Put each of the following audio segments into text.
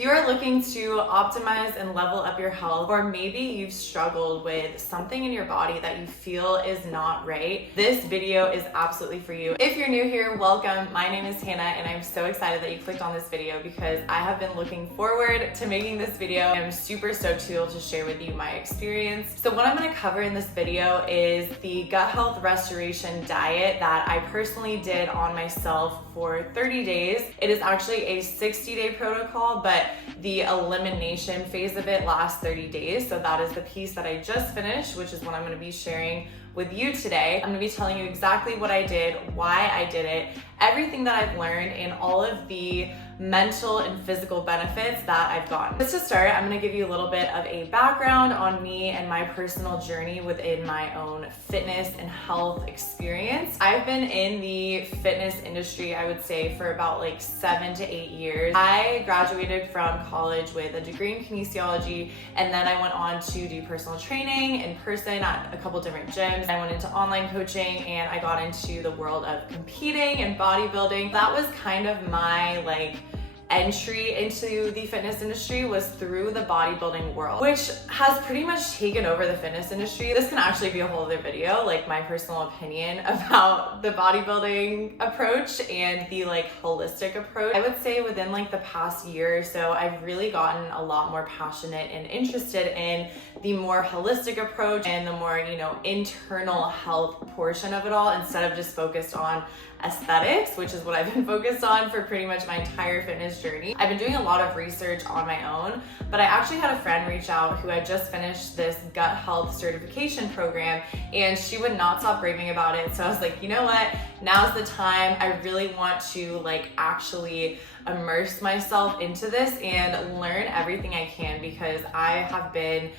If you are looking to optimize and level up your health, or maybe you've struggled with something in your body that you feel is not right, this video is absolutely for you. If you're new here, welcome. My name is Hannah and I'm so excited that you clicked on this video because I have been looking forward to making this video and I'm super stoked to be able to share with you my experience. So what I'm going to cover in this video is the gut health restoration diet that I personally did on myself for 30 days. It is actually a 60-day protocol, but the elimination phase of it lasts 30 days. So that is the piece that I just finished, which is what I'm going to be sharing with you today. I'm going to be telling you exactly what I did, why I did it, everything that I've learned, and all of the mental and physical benefits that I've gotten. Just to start, I'm going to give you a little bit of a background on me and my personal journey within my own fitness and health experience. I've been in the fitness industry, I would say, for about like 7 to 8 years. I graduated from college with a degree in kinesiology, and then I went on to do personal training in person at a couple different gyms. I went into online coaching and I got into the world of competing and bodybuilding. That was kind of my entry into the fitness industry, was through the bodybuilding world, which has pretty much taken over the fitness industry. This can actually be a whole other video, like my personal opinion about the bodybuilding approach and the holistic approach. I would say within the past year or so, I've really gotten a lot more passionate and interested in the more holistic approach and the more, internal health portion of it all, instead of just focused on aesthetics, which is what I've been focused on for pretty much my entire fitness journey. I've been doing a lot of research on my own, but I actually had a friend reach out who had just finished this gut health certification program and she would not stop raving about it. So I was like, you know what? Now's the time. I really want to actually immerse myself into this and learn everything I can, because I have been,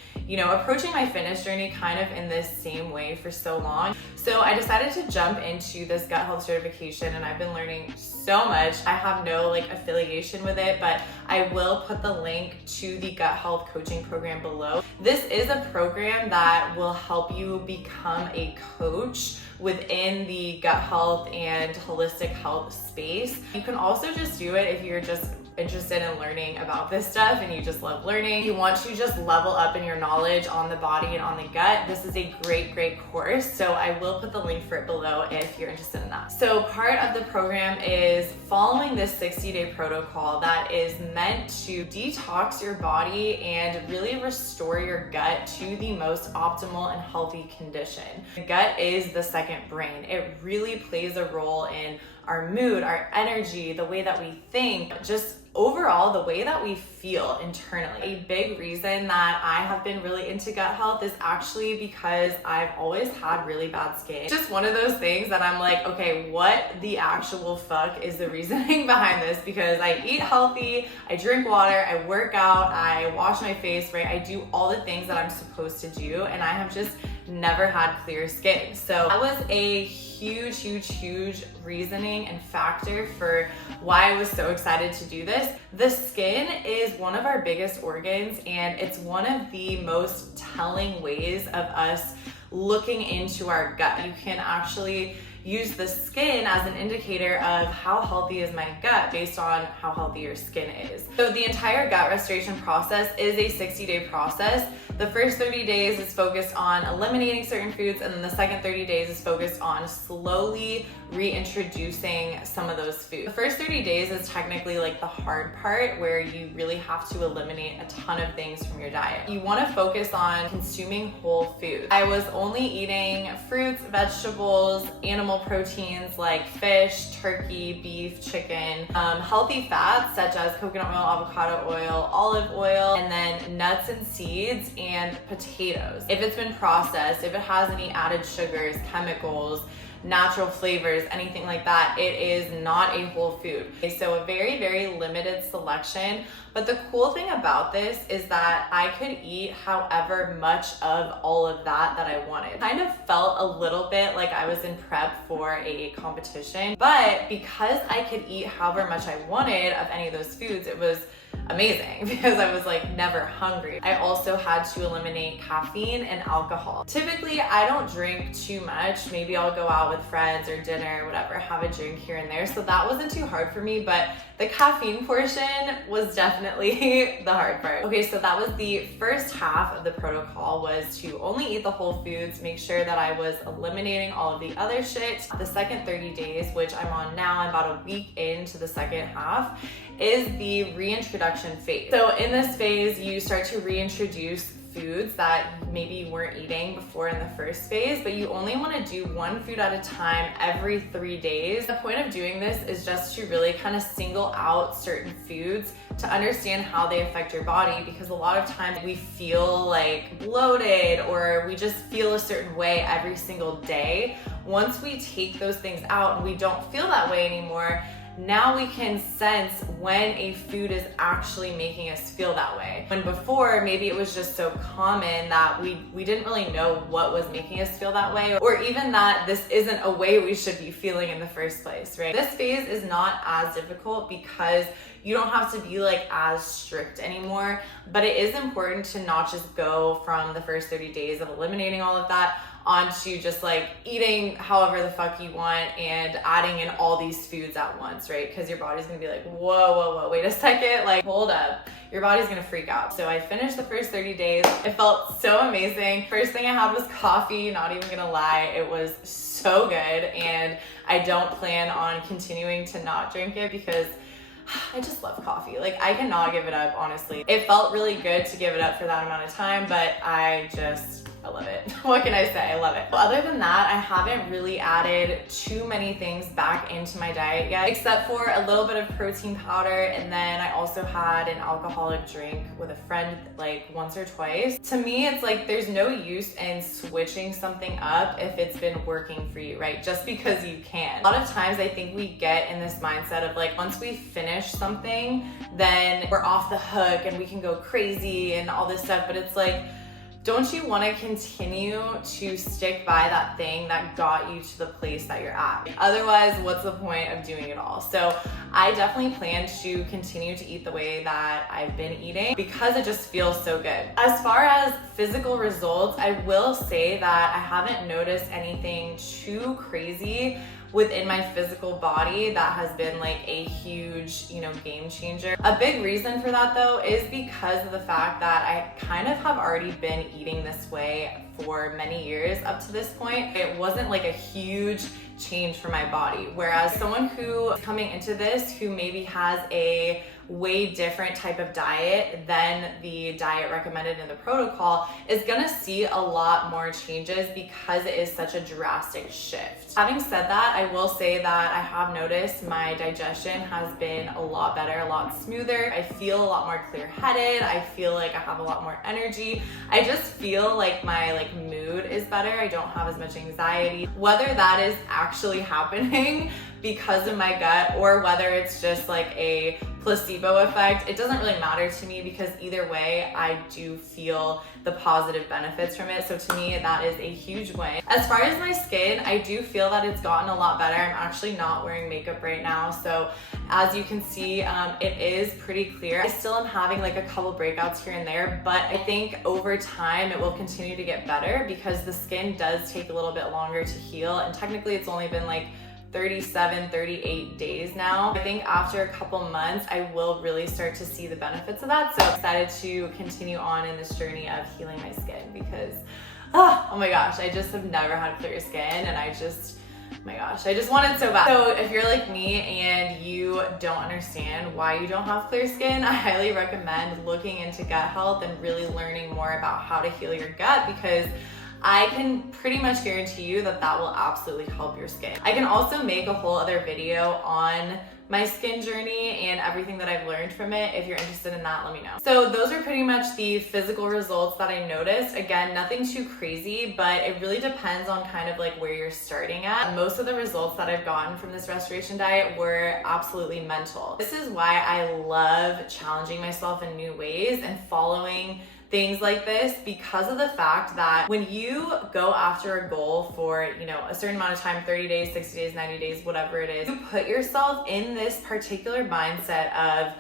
approaching my fitness journey kind of in this same way for so long. So I decided to jump into this gut health certification and I've been learning so much. I have no affiliation with it, but I will put the link to the gut health coaching program below. This is a program that will help you become a coach within the gut health and holistic health space. You can also just do it if you're just interested in learning about this stuff and you just love learning. You want to just level up in your knowledge on the body and on the gut. This is a great course. So I will put the link for it below if you're interested in that. So part of the program is following this 60-day protocol that is meant to detox your body and really restore your gut to the most optimal and healthy condition. The gut is the second brain. It really plays a role in our mood, our energy, the way that we think, just overall the way that we feel internally. A big reason that I have been really into gut health is actually because I've always had really bad skin. Just one of those things that I'm like, okay, what the actual fuck is the reasoning behind this? Because I eat healthy, I drink water, I work out, I wash my face, right? I do all the things that I'm supposed to do, and I have just never had clear skin. So that was a huge reasoning and factor for why I was so excited to do this. The skin is one of our biggest organs, and it's one of the most telling ways of us looking into our gut. You can actually use the skin as an indicator of how healthy is my gut based on how healthy your skin is. So the entire gut restoration process is a 60-day process. The first 30 days is focused on eliminating certain foods, and then the second 30 days is focused on slowly reintroducing some of those foods. The first 30 days is technically the hard part, where you really have to eliminate a ton of things from your diet. You want to focus on consuming whole foods. I was only eating fruits, vegetables, animal proteins like fish, turkey, beef, chicken, healthy fats such as coconut oil, avocado oil, olive oil, and then nuts and seeds and potatoes. If it's been processed, if it has any added sugars, chemicals, natural flavors, anything like that, it is not a whole food. Okay, so a very limited selection. But the cool thing about this is that I could eat however much of all of that I wanted. Kind of felt a little bit like I was in prep for a competition, but because I could eat however much I wanted of any of those foods, it was amazing because I was never hungry. I also had to eliminate caffeine and alcohol. Typically, I don't drink too much. Maybe I'll go out with friends or dinner or whatever, have a drink here and there. So that wasn't too hard for me, but The caffeine portion was definitely the hard part. Okay, so that was the first half of the protocol, was to only eat the whole foods, make sure that I was eliminating all of the other shit. The second 30 days, which I'm on now, I'm about a week into the second half, is the reintroduction phase. So in this phase, you start to reintroduce foods that maybe you weren't eating before in the first phase, but you only want to do one food at a time every 3 days. The point of doing this is just to really kind of single out certain foods to understand how they affect your body, because a lot of times we feel like bloated or we just feel a certain way every single day. Once we take those things out and we don't feel that way anymore, now we can sense when a food is actually making us feel that way. When before, maybe it was just so common that we didn't really know what was making us feel that way, or even that this isn't a way we should be feeling in the first place, right? This phase is not as difficult because you don't have to be like as strict anymore, but it is important to not just go from the first 30 days of eliminating all of that onto just like eating however the fuck you want and adding in all these foods at once, right? Because your body's gonna be like, whoa, wait a second, like hold up. Your body's gonna freak out. So I finished the first 30 days. It felt so amazing. First thing I had was coffee, not even gonna lie. It was so good, and I don't plan on continuing to not drink it because I just love coffee. Like, I cannot give it up, honestly. It felt really good to give it up for that amount of time, but I love it. What can I say? I love it. Other than that, I haven't really added too many things back into my diet yet, except for a little bit of protein powder, and then I also had an alcoholic drink with a friend like once or twice. To me, it's like there's no use in switching something up if it's been working for you, right? Just because you can. A lot of times I think we get in this mindset of like, once we finish something, then we're off the hook and we can go crazy and all this stuff, but it's like, don't you want to continue to stick by that thing that got you to the place that you're at? Otherwise, what's the point of doing it all? So I definitely plan to continue to eat the way that I've been eating because it just feels so good. As far as physical results, I will say that I haven't noticed anything too crazy within my physical body that has been like a huge, game changer. A big reason for that though is because of the fact that I kind of have already been eating this way for many years up to this point. It wasn't like a huge change for my body. Whereas someone who is coming into this who maybe has a way different type of diet than the diet recommended in the protocol is gonna see a lot more changes because it is such a drastic shift. Having said that, I will say that I have noticed my digestion has been a lot better, a lot smoother. I feel a lot more clear-headed. I feel like I have a lot more energy. I just feel like my mood is better. I don't have as much anxiety. Whether that is actually happening because of my gut or whether it's just like a placebo effect, it doesn't really matter to me because either way, I do feel the positive benefits from it. So to me, that is a huge win. As far as my skin, I do feel that it's gotten a lot better. I'm actually not wearing makeup right now. So as you can see, it is pretty clear. I still am having like a couple breakouts here and there, but I think over time it will continue to get better because the skin does take a little bit longer to heal. And technically it's only been like 37, 38 days now. I think after a couple months, I will really start to see the benefits of that. So I'm excited to continue on in this journey of healing my skin because, oh my gosh, I just have never had clear skin and I just want it so bad. So if you're like me and you don't understand why you don't have clear skin, I highly recommend looking into gut health and really learning more about how to heal your gut because I can pretty much guarantee you that that will absolutely help your skin. I can also make a whole other video on my skin journey and everything that I've learned from it. If you're interested in that, let me know. So those are pretty much the physical results that I noticed. Again, nothing too crazy, but it really depends on kind of like where you're starting at. Most of the results that I've gotten from this restoration diet were absolutely mental. This is why I love challenging myself in new ways and following things like this because of the fact that when you go after a goal for, a certain amount of time, 30 days, 60 days, 90 days, whatever it is, you put yourself in this particular mindset of,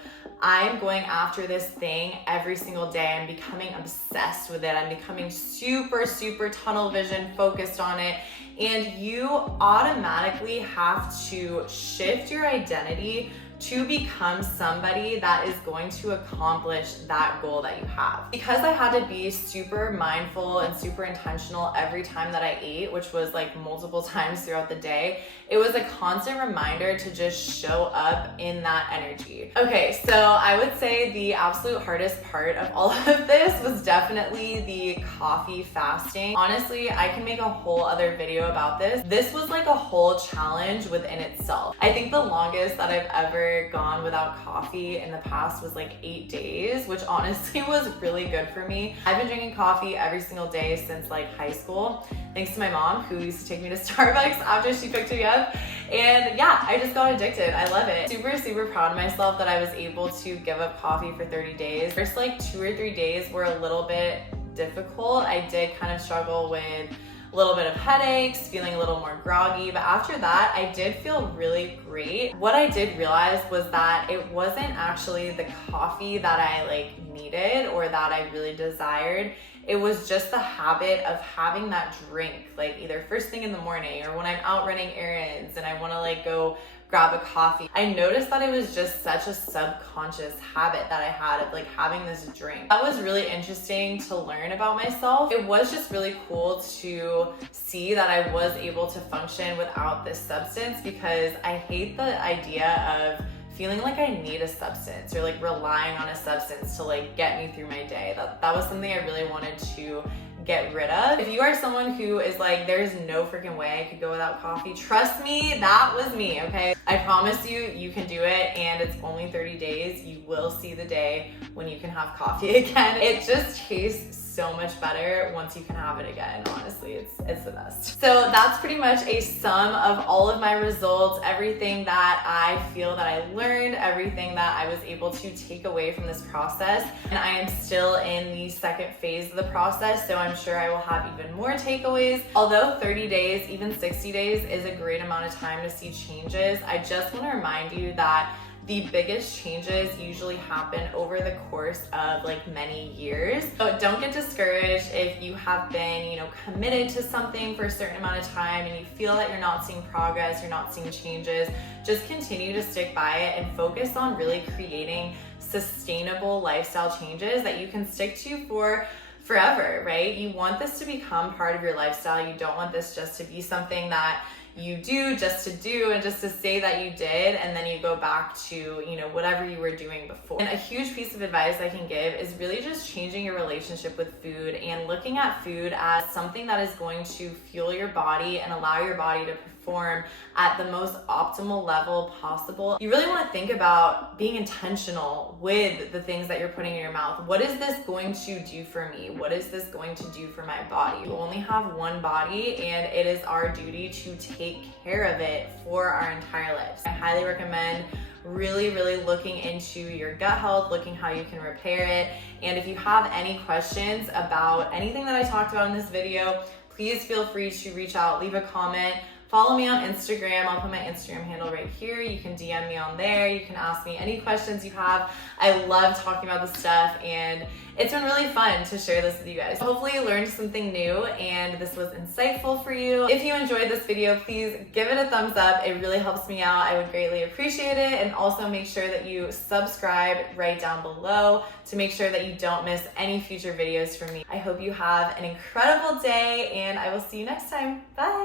I'm going after this thing every single day. I'm becoming obsessed with it. I'm becoming super, super tunnel vision focused on it. And you automatically have to shift your identity to become somebody that is going to accomplish that goal that you have. Because I had to be super mindful and super intentional every time that I ate, which was like multiple times throughout the day, it was a constant reminder to just show up in that energy. Okay, so I would say the absolute hardest part of all of this was definitely the coffee fasting. Honestly, I can make a whole other video about this. This was like a whole challenge within itself. I think the longest that I've ever gone without coffee in the past was like 8 days, which honestly was really good for me. I've been drinking coffee every single day since like high school, thanks to my mom who used to take me to Starbucks after she picked me up. And yeah, I just got addicted. I love it. Super proud of myself that I was able to give up coffee for 30 days. First like 2 or 3 days were a little bit difficult. I did kind of struggle with a little bit of headaches, feeling a little more groggy, but after that, I did feel really great. What I did realize was that it wasn't actually the coffee that I like needed or that I really desired. It was just the habit of having that drink, like either first thing in the morning or when I'm out running errands and I want to like go grab a coffee. I noticed that it was just such a subconscious habit that I had of like having this drink. That was really interesting to learn about myself. It was just really cool to see that I was able to function without this substance, because I hate the idea of feeling like I need a substance or like relying on a substance to like get me through my day. That was something I really wanted to get rid of. If you are someone who is like, there's no freaking way I could go without coffee, trust me, that was me, okay? I promise you, you can do it, and it's only 30 days. You will see the day when you can have coffee again. It just tastes so much better once you can have it again. Honestly, it's the best. So that's pretty much a sum of all of my results, everything that I feel that I learned, everything that I was able to take away from this process. And I am still in the second phase of the process, so I'm sure I will have even more takeaways. Although 30 days, even 60 days is a great amount of time to see changes, I just want to remind you that the biggest changes usually happen over the course of like many years. So don't get discouraged if you have been, committed to something for a certain amount of time and you feel that you're not seeing progress, you're not seeing changes. Just continue to stick by it and focus on really creating sustainable lifestyle changes that you can stick to for forever, right? You want this to become part of your lifestyle. You don't want this just to be something that you do just to do and just to say that you did, and then you go back to, whatever you were doing before. And a huge piece of advice I can give is really just changing your relationship with food and looking at food as something that is going to fuel your body and allow your body to perform at the most optimal level possible. You really want to think about being intentional with the things that you're putting in your mouth. What is this going to do for me? What is this going to do for my body? You only have one body, and it is our duty to take care of it for our entire lives. I highly recommend really looking into your gut health, looking how you can repair it. And if you have any questions about anything that I talked about in this video, please feel free to reach out, leave a comment. Follow me on Instagram. I'll put my Instagram handle right here. You can DM me on there. You can ask me any questions you have. I love talking about this stuff, and it's been really fun to share this with you guys. Hopefully you learned something new and this was insightful for you. If you enjoyed this video, please give it a thumbs up. It really helps me out. I would greatly appreciate it. And also make sure that you subscribe right down below to make sure that you don't miss any future videos from me. I hope you have an incredible day, and I will see you next time. Bye.